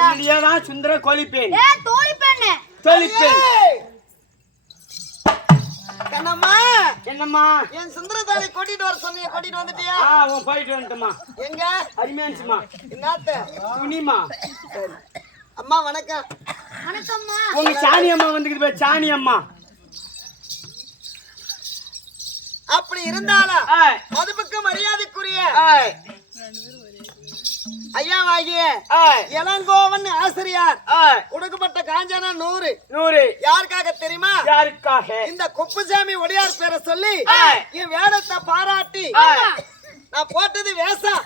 நானே தான் சுந்தர கோழிப்பேன். ஏ தோழி பெண்ணு கோழிப்பேன் ஏய்! கண்ணம்மா என்னம்மா? என் சுந்தரதாரை கூட்டிட்டு வர சொன்னீங்க கூட்டிட்டு வந்துட்டியா? ஆ உன் போயிட்டு வந்துட்டமா எங்க? அருமையானுச்சுமா என்னத்த துணிமா. அம்மா வணக்கம். வணக்கம்மா. உங்க சாணி அம்மா வந்துக்குது பாரு, சாணி அம்மா. அப்படி இருந்தாலும் மதுப்புக்கு மரியாதைக்குரிய ஆய், ஐயாவாகிய ஆய், இளங்கோவன் ஆசிரியார். கொடுக்கப்பட்ட காஞ்சனா நூறு நூறு யாருக்காக தெரியுமா யாருக்காக இந்த குப்புசாமி ஒடியார் பேரை சொல்லி. என் வேடத்தை பாராட்டி நான் போட்டது வேஷம்.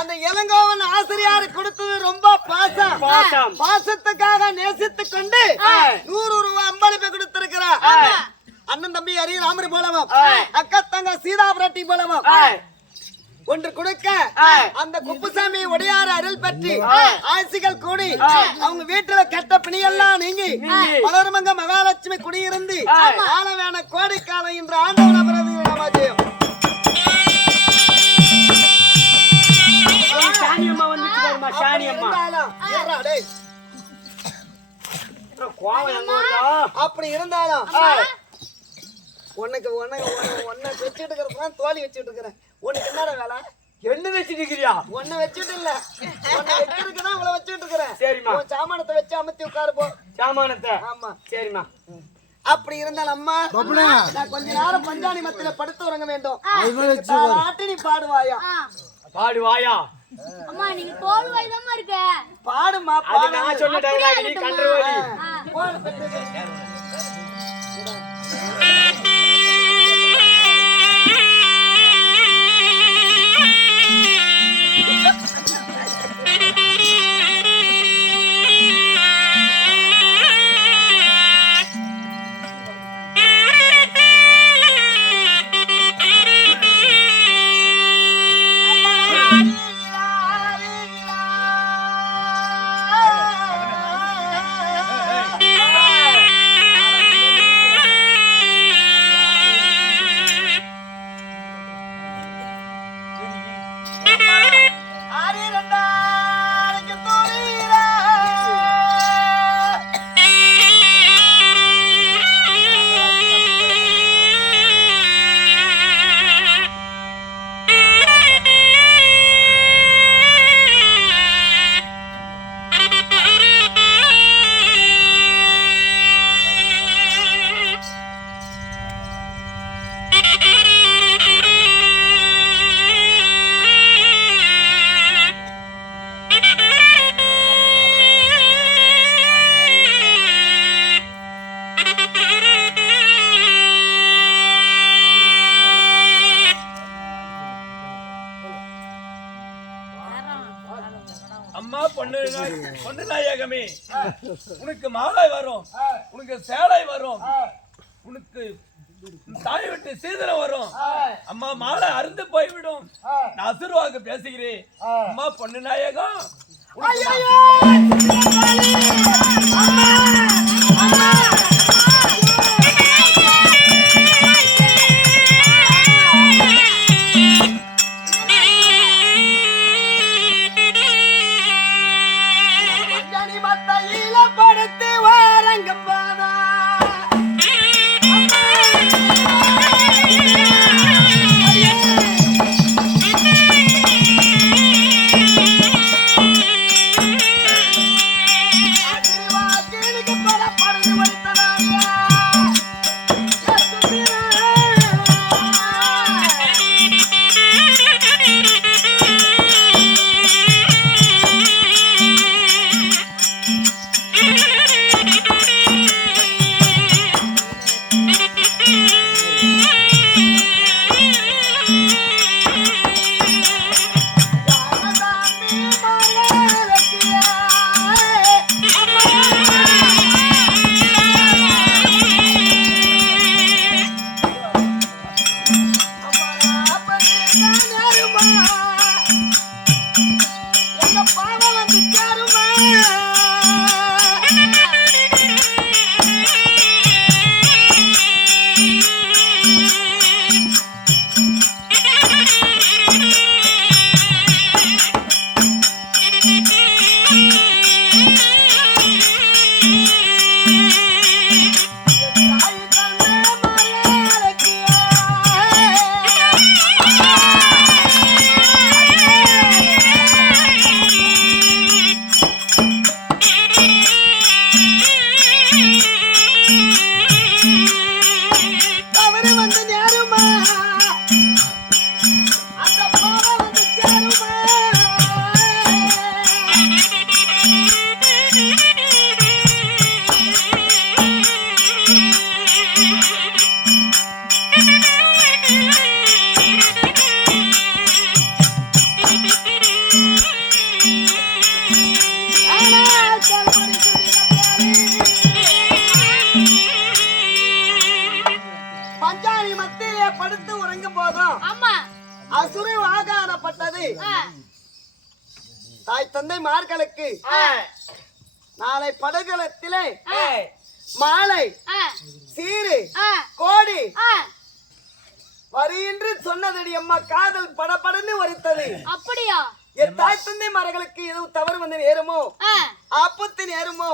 அந்த இளங்கோவன் ஆசிரியார் கொடுத்தது ரொம்ப பாசம் பாசம். பாசத்துக்காக நேசித்துக் கொண்டு. நூறு ரூபாய் கொடுத்திருக்கிறார் ஆய். அண்ணன் தம்பி ஹரி ராமர் போலவும். அக்கா தங்க சீதா பிராட்டி போலவும் ஒன்று கொடுக்க. அந்த குப்புசாமி ஒடியார் அருள் பற்றி. ஆசிகள் கூடி. அவங்க வீட்டுல கெட்ட பிணியெல்லாம் நீங்கி நீங்கி. மலர்மங்க மகாலட்சுமி குடியிருந்து ஆய். ஆனவேன கோடிக்காலம் இன்று ஆண்டவன பிறகு ராமாஜயம் அப்படி இருந்தாலும் உனக்கு உனக்கு உன்னை வச்சுட்டு இருக்கிறது தோழி வச்சுட்டு இருக்கிறேன். உனக்கு என்னடா வேலை? என்ன வச்சுட்டு இருக்கிறியா உன்னை வச்சுட்டு இல்ல உன்னை வைக்கிறதுக்கு தான் உங்களை வச்சுட்டு இருக்கிறேன் சரிம்மா. உன் சாமானத்தை வச்சு அமர்த்தி உட்காரு போ. சாமானத்தை? ஆமா. சரிம்மா. அப்படி இருந்தாலும் அம்மா நான் கொஞ்ச நேரம் பஞ்சாணி மத்தியில படுத்து உறங்க வேண்டும். தாலாட்டி நீ பாடுவாயா? ஆ. பாடு வாயா அம்மா நீங்க தோல் வாய்தாம்மா இருக்க. பாடுமா அது பாடு நான் சொன்ன டைலாக் நீ கண்டரோலி நாய்- நாயகமே. உனக்கு மாலை வரும். உனக்கு சேலை வரும். உனக்கு தாய் விட்டு சீதனம் வரும். அம்மா மாலை அருந்து போய்விடும். நான் அசுர்வாக்கு பேசுகிறேன். அம்மா பொண்ணு நாயகம். உனக்கு மா- Thank you. படுத்து உறங்கும் போதும் அசுர ஆகாரப்பட்டது ஆ, தாய் தந்தை மார்களுக்கு நாளை படுகளத்திலே மாலை சீரு கோடி. வரியின்றி சொன்னதடி அம்மா காதல் படபடன்னு வரித்தது. அப்படியா? என் தாய் தந்தை மார்களுக்கு எதுவும் தவறு வந்து நேருமோ? ஆபத்து நேருமோ?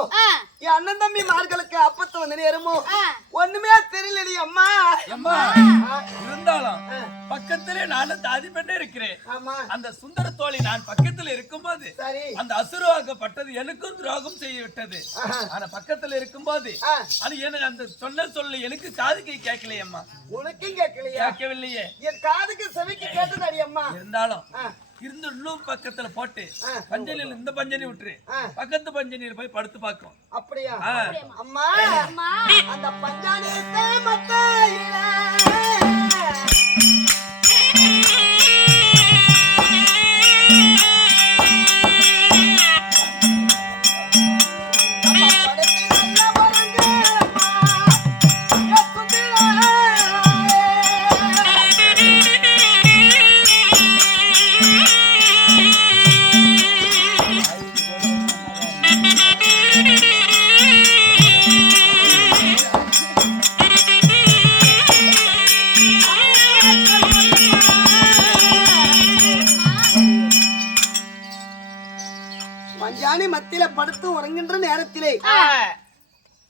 என் அண்ணன் தம்பி மார்களுக்கு ஆபத்து வந்து நேருமோ. ஒண்ணுமே தெரியலடி அம்மா. அம்மா இருந்தாலும் பக்கத்திலே நானும் தாதி பெண்ணே இருக்கிறேன். ஆமா. அந்த சுந்தர தோழி நான் பக்கத்தில் இருக்கும்போது சரி. அந்த அசுரவாக்கப்பட்டது எனக்கும் துரோகம் செய்ய விட்டது. ஆனா பக்கத்துல இருக்கும்போது அது எனக்கு அந்த சொன்ன சொல்ல எனக்கு காதுக்கு கேட்கலையம்மா. உனக்கும் கேட்கலையா? கேட்கவில்லையே. என் காதுக்கு செவிக்கு கேட்டதடி அம்மா. இருந்தாலும் இருந்து இன்னும் பக்கத்துல போட்டு. பஞ்சனியில் இந்த பஞ்சனி விட்டுரு. பக்கத்து பஞ்சனியில் போய் படுத்து பார்க்கும் அப்படியா. அம்மா அம்மா அந்த பஞ்சானியத்தை மத்தையில மத்தியில படுத்து உறங்குகின்ற நேரத்திலே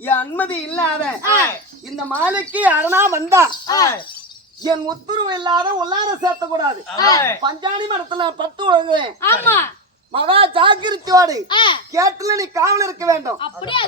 என் அனுமதி இல்லாத இந்த மாலைக்கு அரணா வந்தா என் உத்தரவு இல்லாத உள்ளார சேர்த்த கூடாது பஞ்சாணி மரத்துல நான் படுத்து உறங்குறேன் ஆமா. மகா ஜாக்கிரதையோடு ஆ, கேட்டுல நீ காவல் இருக்க வேண்டும். அப்படியே